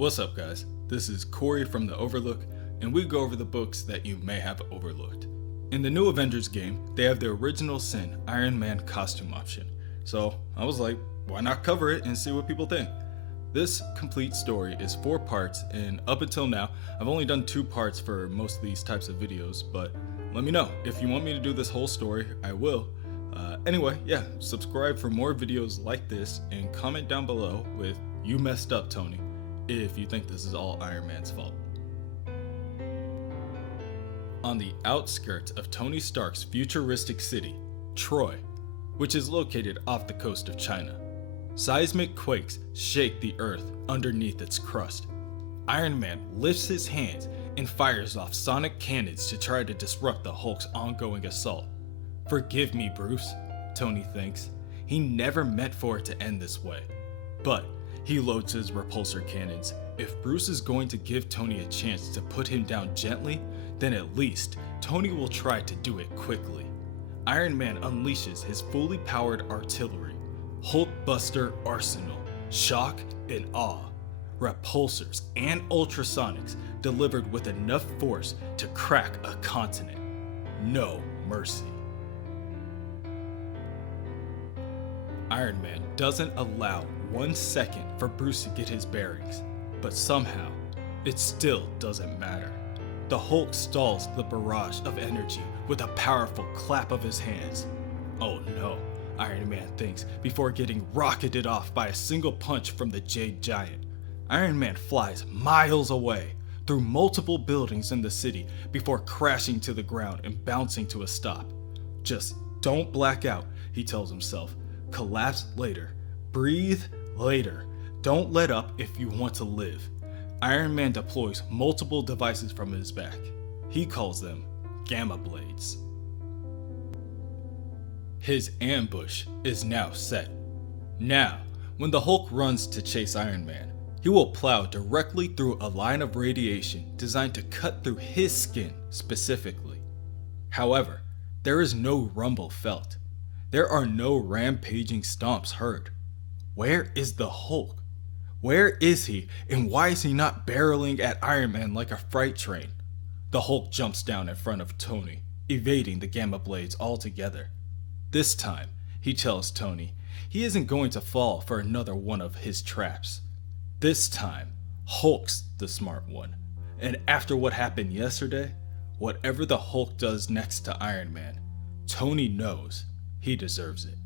What's up, guys? This is Corey from the OverLook, and we go over the books that you may have overlooked. In the new Avengers game, they have the original Sin Iron Man costume option, so I was like, why not cover it and see what people think? This complete story is 4 parts, and up until now, I've only done 2 parts for most of these types of videos, but let me know. If you want me to do this whole story, I will. Anyway, subscribe for more videos like this, and comment down below with "You messed up, Tony," if you think this is all Iron Man's fault. On the outskirts of Tony Stark's futuristic city, Troy, which is located off the coast of China, seismic quakes shake the earth underneath its crust. Iron Man lifts his hands and fires off sonic cannons to try to disrupt the Hulk's ongoing assault. "Forgive me, Bruce," Tony thinks. He never meant for it to end this way. But he loads his repulsor cannons. If Bruce is going to give Tony a chance to put him down gently, then at least Tony will try to do it quickly. Iron Man unleashes his fully powered artillery, Hulkbuster arsenal, shock and awe, repulsors and ultrasonics delivered with enough force to crack a continent. No mercy. Iron Man doesn't allow 1 second for Bruce to get his bearings, but somehow, it still doesn't matter. The Hulk stalls the barrage of energy with a powerful clap of his hands. Oh no, Iron Man thinks before getting rocketed off by a single punch from the Jade Giant. Iron Man flies miles away, through multiple buildings in the city before crashing to the ground and bouncing to a stop. Just don't black out, he tells himself. Collapse later. Breathe later. Don't let up if you want to live. Iron Man deploys multiple devices from his back. He calls them Gamma Blades. His ambush is now set. Now, when the Hulk runs to chase Iron Man, he will plow directly through a line of radiation designed to cut through his skin specifically. However, there is no rumble felt. There are no rampaging stomps heard. Where is the Hulk? Where is he, and why is he not barreling at Iron Man like a freight train? The Hulk jumps down in front of Tony, evading the Gamma Blades altogether. This time, he tells Tony, he isn't going to fall for another one of his traps. This time, Hulk's the smart one. And after what happened yesterday, whatever the Hulk does next to Iron Man, Tony knows he deserves it.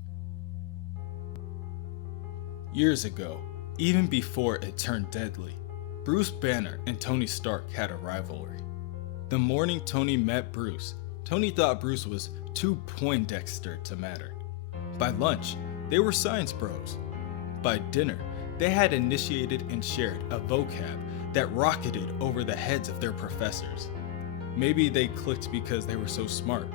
Years ago, even before it turned deadly, Bruce Banner and Tony Stark had a rivalry. The morning Tony met Bruce, Tony thought Bruce was too Poindexter to matter. By lunch, they were science bros. By dinner, they had initiated and shared a vocab that rocketed over the heads of their professors. Maybe they clicked because they were so smart,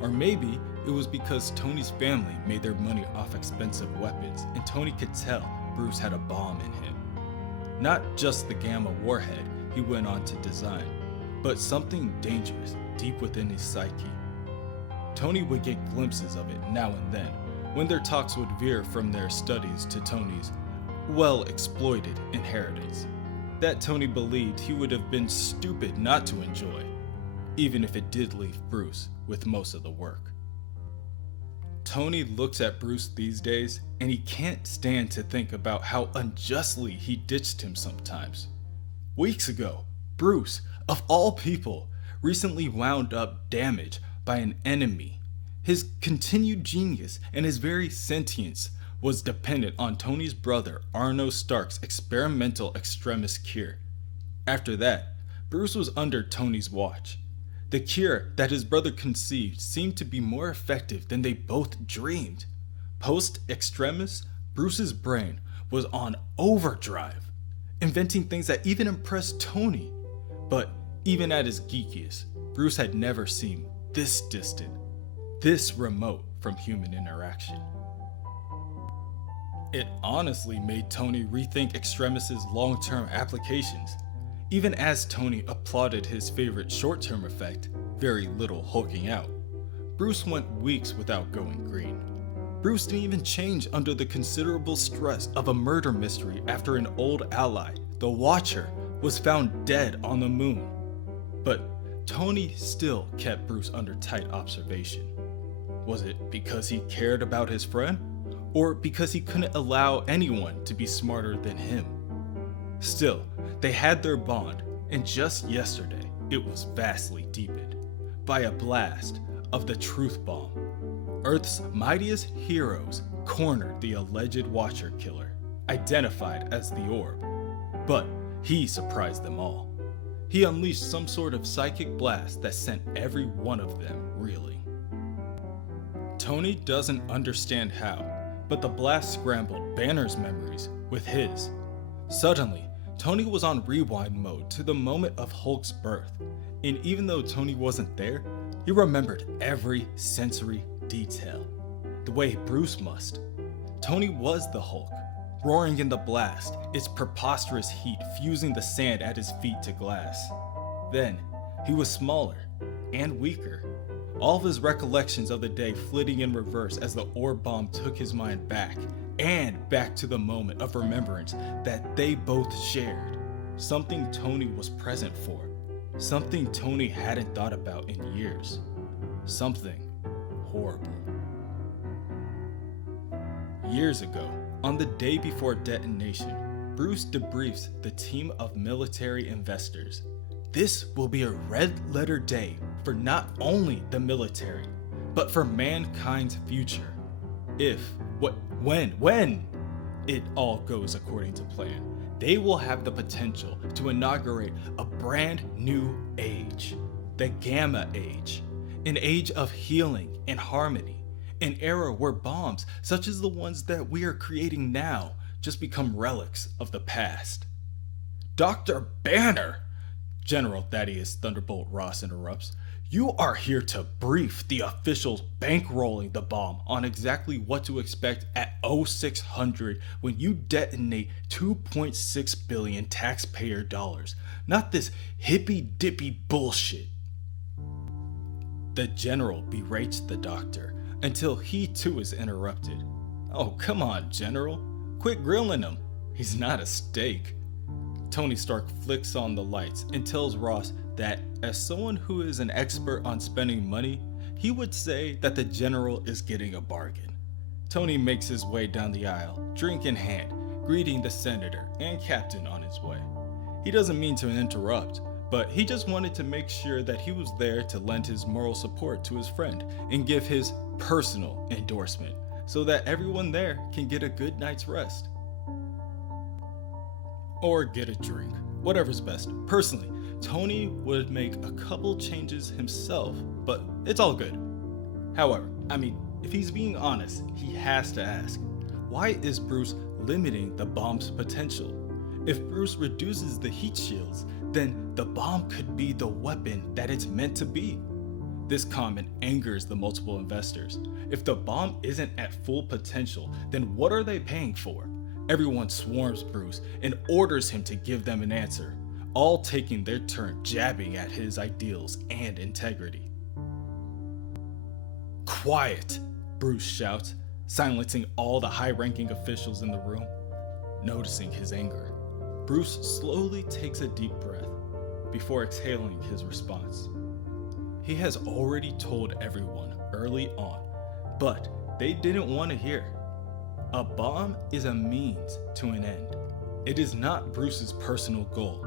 or maybe it was because Tony's family made their money off expensive weapons and Tony could tell Bruce had a bomb in him. Not just the Gamma warhead he went on to design, but something dangerous deep within his psyche. Tony would get glimpses of it now and then, when their talks would veer from their studies to Tony's well-exploited inheritance. That Tony believed he would have been stupid not to enjoy, even if it did leave Bruce with most of the work. Tony looks at Bruce these days, and he can't stand to think about how unjustly he ditched him sometimes. Weeks ago, Bruce, of all people, recently wound up damaged by an enemy. His continued genius and his very sentience was dependent on Tony's brother Arno Stark's experimental extremis cure. After that, Bruce was under Tony's watch. The cure that his brother conceived seemed to be more effective than they both dreamed. Post-extremis, Bruce's brain was on overdrive, inventing things that even impressed Tony. But even at his geekiest, Bruce had never seemed this distant, this remote from human interaction. It honestly made Tony rethink extremis' long-term applications. Even as Tony applauded his favorite short-term effect, very little hulking out, Bruce went weeks without going green. Bruce didn't even change under the considerable stress of a murder mystery after an old ally, the Watcher, was found dead on the moon. But Tony still kept Bruce under tight observation. Was it because he cared about his friend? Or because he couldn't allow anyone to be smarter than him? Still, they had their bond, and just yesterday, it was vastly deepened by a blast of the truth bomb. Earth's mightiest heroes cornered the alleged Watcher killer, identified as the Orb. But he surprised them all. He unleashed some sort of psychic blast that sent every one of them reeling. Tony doesn't understand how, but the blast scrambled Banner's memories with his. Suddenly, Tony was on rewind mode to the moment of Hulk's birth, and even though Tony wasn't there, he remembered every sensory detail, the way Bruce must. Tony was the Hulk, roaring in the blast, its preposterous heat fusing the sand at his feet to glass. Then, he was smaller and weaker, all of his recollections of the day flitting in reverse as the orb bomb took his mind back, and back to the moment of remembrance that they both shared. Something Tony was present for, something Tony hadn't thought about in years, something horrible. Years ago, on the day before detonation, Bruce debriefs the team of military investors. This will be a red-letter day for not only the military, but for mankind's future. When it all goes according to plan, they will have the potential to inaugurate a brand new age, the Gamma Age, an age of healing and harmony. An era where bombs, such as the ones that we are creating now, just become relics of the past. Dr. Banner, General Thaddeus Thunderbolt Ross interrupts, you are here to brief the officials bankrolling the bomb on exactly what to expect at 0600 when you detonate 2.6 billion taxpayer dollars, not this hippy-dippy bullshit. The general berates the doctor, until he too is interrupted. Oh, come on, General. Quit grilling him. He's not a steak. Tony Stark flicks on the lights and tells Ross that, as someone who is an expert on spending money, he would say that the general is getting a bargain. Tony makes his way down the aisle, drink in hand, greeting the senator and captain on his way. He doesn't mean to interrupt, but he just wanted to make sure that he was there to lend his moral support to his friend and give his personal endorsement so that everyone there can get a good night's rest. Or get a drink, whatever's best. Personally, Tony would make a couple changes himself, but it's all good. However, if he's being honest, he has to ask, why is Bruce limiting the bomb's potential? If Bruce reduces the heat shields, then the bomb could be the weapon that it's meant to be. This comment angers the multiple investors. If the bomb isn't at full potential, then what are they paying for? Everyone swarms Bruce and orders him to give them an answer, all taking their turn jabbing at his ideals and integrity. Quiet, Bruce shouts, silencing all the high-ranking officials in the room. Noticing his anger, Bruce slowly takes a deep breath before exhaling his response. He has already told everyone early on, but they didn't want to hear. A bomb is a means to an end. It is not Bruce's personal goal.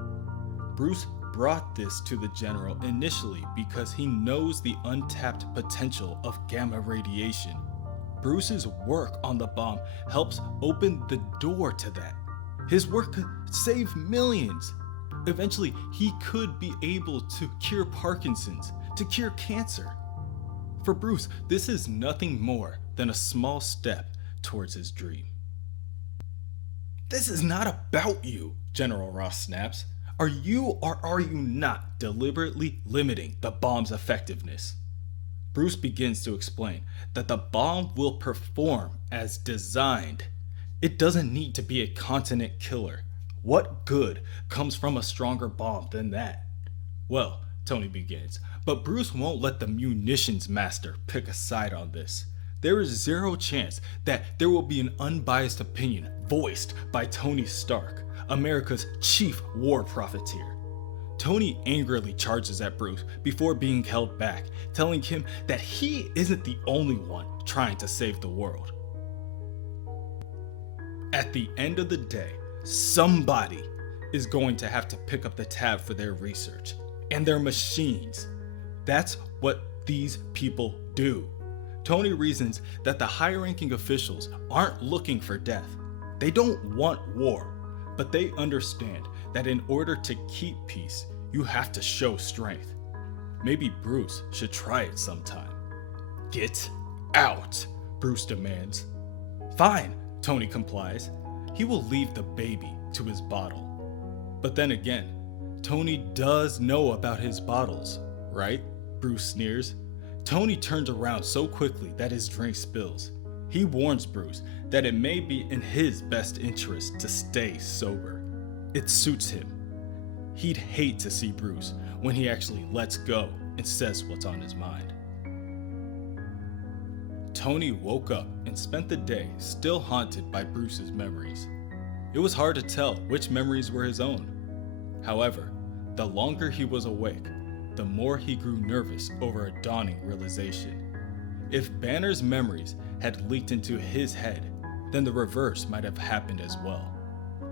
Bruce brought this to the general initially because he knows the untapped potential of gamma radiation. Bruce's work on the bomb helps open the door to that. His work could save millions. Eventually, he could be able to cure Parkinson's, to cure cancer. For Bruce, this is nothing more than a small step towards his dream. This is not about you, General Ross snaps. Are you or are you not deliberately limiting the bomb's effectiveness? Bruce begins to explain that the bomb will perform as designed. It doesn't need to be a continent killer. What good comes from a stronger bomb than that? Well, Tony begins, but Bruce won't let the munitions master pick a side on this. There is zero chance that there will be an unbiased opinion voiced by Tony Stark, America's chief war profiteer. Tony angrily charges at Bruce before being held back, telling him that he isn't the only one trying to save the world. At the end of the day, somebody is going to have to pick up the tab for their research and their machines. That's what these people do. Tony reasons that the high-ranking officials aren't looking for death. They don't want war, but they understand that in order to keep peace, you have to show strength. Maybe Bruce should try it sometime. Get out, Bruce demands. Fine, Tony complies. He will leave the baby to his bottle. But then again, Tony does know about his bottles, right? Bruce sneers. Tony turns around so quickly that his drink spills. He warns Bruce that it may be in his best interest to stay sober. It suits him. He'd hate to see Bruce when he actually lets go and says what's on his mind. Tony woke up and spent the day still haunted by Bruce's memories. It was hard to tell which memories were his own. However, the longer he was awake, the more he grew nervous over a dawning realization. If Banner's memories had leaked into his head, then the reverse might have happened as well.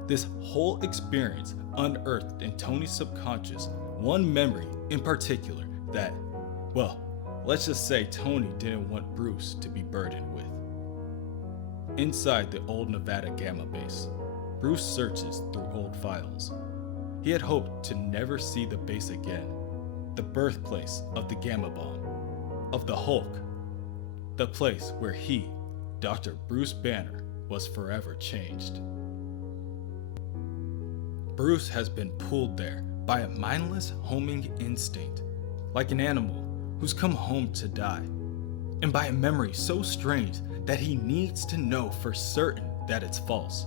This whole experience unearthed in Tony's subconscious one memory in particular that, well, let's just say Tony didn't want Bruce to be burdened with. Inside the old Nevada Gamma base, Bruce searches through old files. He had hoped to never see the base again, the birthplace of the Gamma Bomb, of the Hulk, the place where he, Dr. Bruce Banner, was forever changed. Bruce has been pulled there by a mindless homing instinct, like an animal who's come home to die, and by a memory so strange that he needs to know for certain that it's false.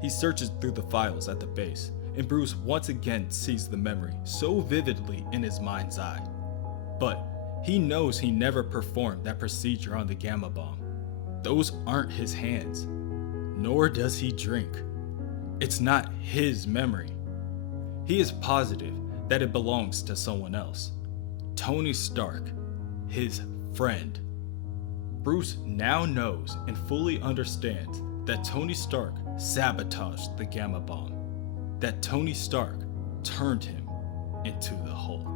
He searches through the files at the base, and Bruce once again sees the memory so vividly in his mind's eye. But he knows he never performed that procedure on the Gamma Bomb. Those aren't his hands, nor does he drink. It's not his memory. He is positive that it belongs to someone else. Tony Stark, his friend. Bruce now knows and fully understands that Tony Stark sabotaged the Gamma Bomb, that Tony Stark turned him into the Hulk.